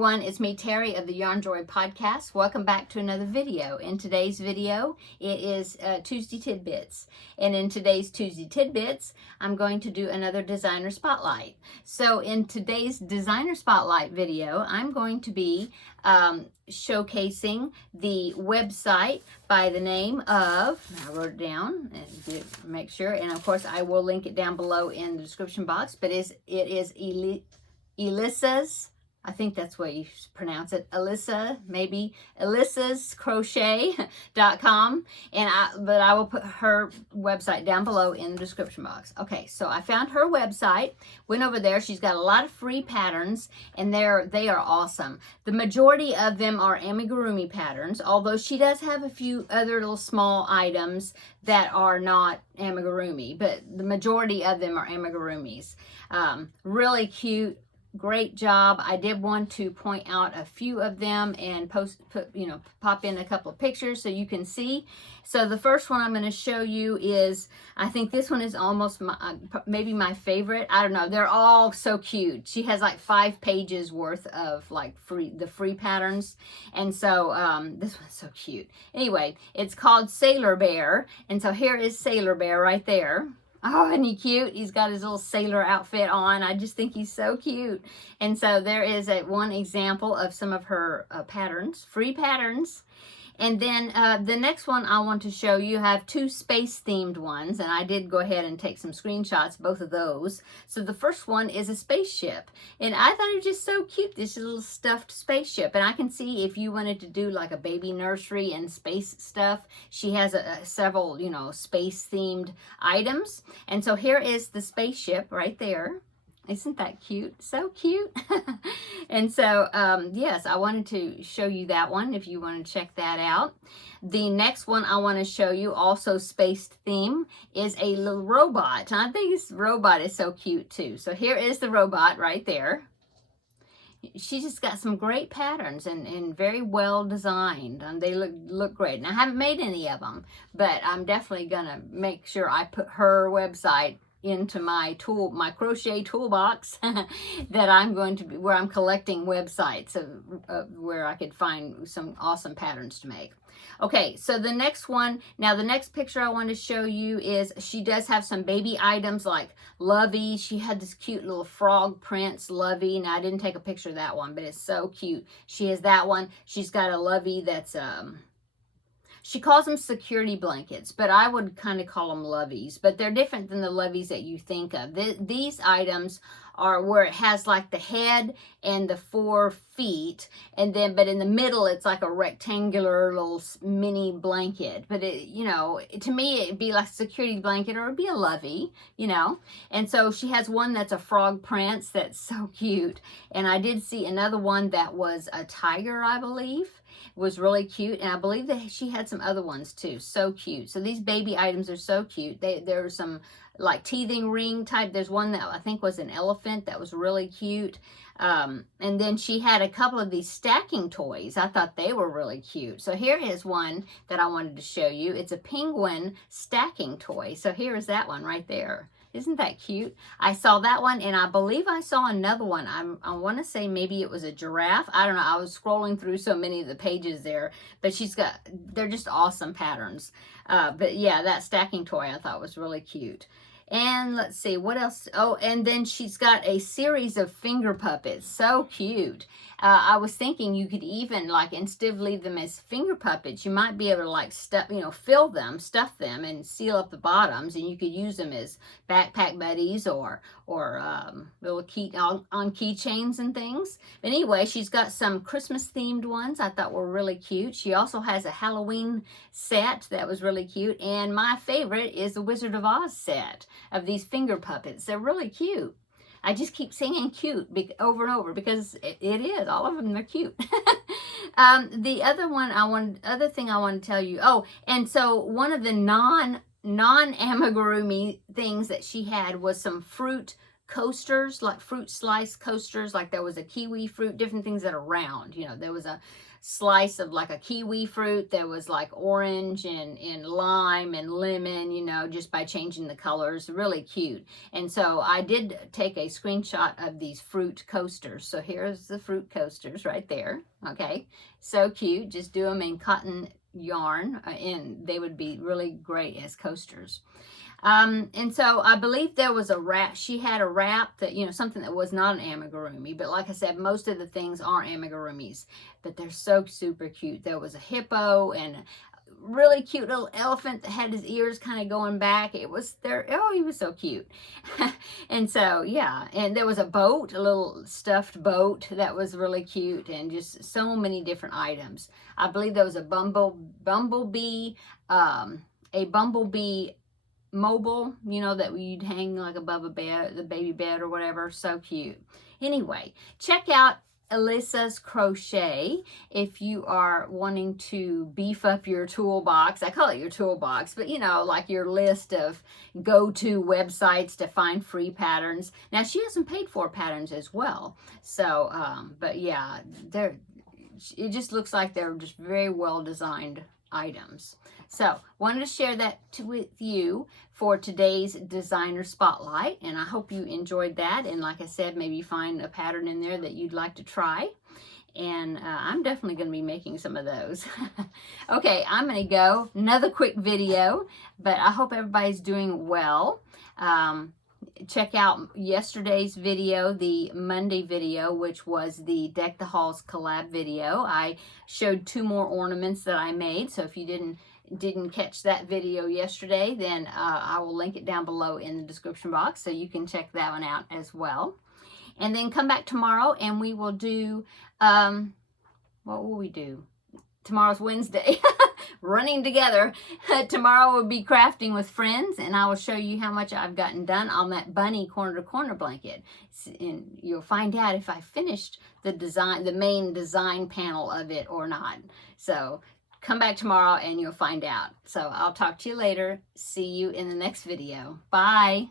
everyone, it's me, Terry of the Yarn Joy Podcast. Welcome back to another video. In today's video, it is Tuesday Tidbits. And in today's Tuesday Tidbits, I'm going to do another designer spotlight. So in today's designer spotlight video, I'm going to be showcasing the website by the name of, I wrote it down and make sure, and of course I will link it down below in the description box, but it is Alyssa's, I think that's what you pronounce it, alyssa's.crochet.com, but I will put her website down below in the description box. Okay, so I found her website, went over there. She's got a lot of free patterns, and they are awesome. The majority of them are amigurumi patterns, although she does have a few other little small items that are not amigurumi, but the majority of them are amigurumis. Really cute. Great job. I did want to point out a few of them and pop in a couple of pictures so you can see. So the first one I'm going to show you is, I think this one is almost maybe my favorite. I don't know. They're all so cute. She has like 5 pages worth of like the free patterns. And so this one's so cute. Anyway, it's called Sailor Bear. And so here is Sailor Bear right there. Oh, isn't he cute? He's got his little sailor outfit on. I just think he's so cute. And so there is one example of some of her patterns, free patterns. And then the next one I want to show you, have 2 space-themed ones, and I did go ahead and take some screenshots, both of those. So the first one is a spaceship, and I thought it was just so cute, this little stuffed spaceship. And I can see if you wanted to do like a baby nursery and space stuff, she has several, space-themed items. And so here is the spaceship right there. Isn't that cute? So cute. And so, yes, I wanted to show you that one if you want to check that out. The next one I want to show you, also space theme, is a little robot. And I think this robot is so cute too. So here is the robot right there. She just got some great patterns and very well designed, and they look great. And I haven't made any of them, but I'm definitely gonna make sure I put her website into my crochet toolbox that I'm going to be, where I'm collecting websites of where I could find some awesome patterns to make. Okay, so the next one, now the next picture I want to show you is, she does have some baby items like Lovey. She had this cute little frog prince Lovey. Now I didn't take a picture of that one, but it's so cute. She has that one. She's got a Lovey that's she calls them security blankets, but I would kind of call them loveys. But they're different than the loveys that you think of. These items are where it has like the head and the 4 feet, and then but in the middle it's like a rectangular little mini blanket. But to me it'd be like a security blanket, or it'd be a lovey, And so she has one that's a frog prince that's so cute. And I did see another one that was a tiger, I believe. Was really cute, and I believe that she had some other ones too. So cute. So these baby items are so cute. There are some like teething ring type. There's one that I think was an elephant that was really cute. And then she had a couple of these stacking toys. I thought they were really cute. So here is one that I wanted to show you. It's a penguin stacking toy. So here is that one right there. Isn't that cute? I saw that one, and I believe I saw another one. I want to say maybe it was a giraffe. I don't know. I was scrolling through so many of the pages there, but they're just awesome patterns. But yeah, that stacking toy I thought was really cute. And let's see, what else? Oh, and then she's got a series of finger puppets. So cute. I was thinking you could even, like, instead of leave them as finger puppets, you might be able to, like, stuff them, and seal up the bottoms, and you could use them as backpack buddies or little on keychains and things. But anyway, she's got some Christmas-themed ones I thought were really cute. She also has a Halloween set that was really cute, and my favorite is the Wizard of Oz set of these finger puppets. They're really cute. I just keep saying cute over and over because it is. All of them are cute. The other thing I want to tell you. Oh, and so one of the non-amigurumi things that she had was some fruit coasters, like fruit slice coasters. Like there was a kiwi fruit, different things that are round. There was slice of like a kiwi fruit. There was like orange and lime and lemon, you know, just by changing the colors. Really cute. And so I did take a screenshot of these fruit coasters. So here's the fruit coasters right there. Okay, so cute. Just do them in cotton yarn, and they would be really great as coasters. And so I believe there was a wrap. She had a wrap that, you know, something that was not an amigurumi. But like I said, most of the things are amigurumis. But they're so super cute. There was a hippo and a really cute little elephant that had his ears kind of going back. It was there. Oh, he was so cute. And so, yeah. And there was a boat, a little stuffed boat that was really cute. And just so many different items. I believe there was a bumblebee mobile, you know, that you'd hang like above a bed, the baby bed or whatever. So cute. Anyway, check out Alyssa's Crochet if you are wanting to beef up your toolbox. I call it your toolbox, but you know, like your list of go-to websites to find free patterns. Now, she has some paid-for patterns as well. So, but yeah, it just looks like they're just very well designed items. So wanted to share that with you for today's designer spotlight, and I hope you enjoyed that. And like I said, maybe find a pattern in there that you'd like to try, and I'm definitely going to be making some of those. Okay, I'm going to go. Another quick video, but I hope everybody's doing well. Check out yesterday's video, the Monday video, which was the Deck the Halls collab video. I showed 2 more ornaments that I made, so if you didn't catch that video yesterday, then I will link it down below in the description box, so you can check that one out as well. And then come back tomorrow and we will do, what will we do? Tomorrow's Wednesday. Running together. Tomorrow we'll be crafting with friends, and I will show you how much I've gotten done on that bunny corner to corner blanket. And you'll find out if I finished the design, the main design panel of it or not. So come back tomorrow and you'll find out. So I'll talk to you later. See you in the next video. Bye.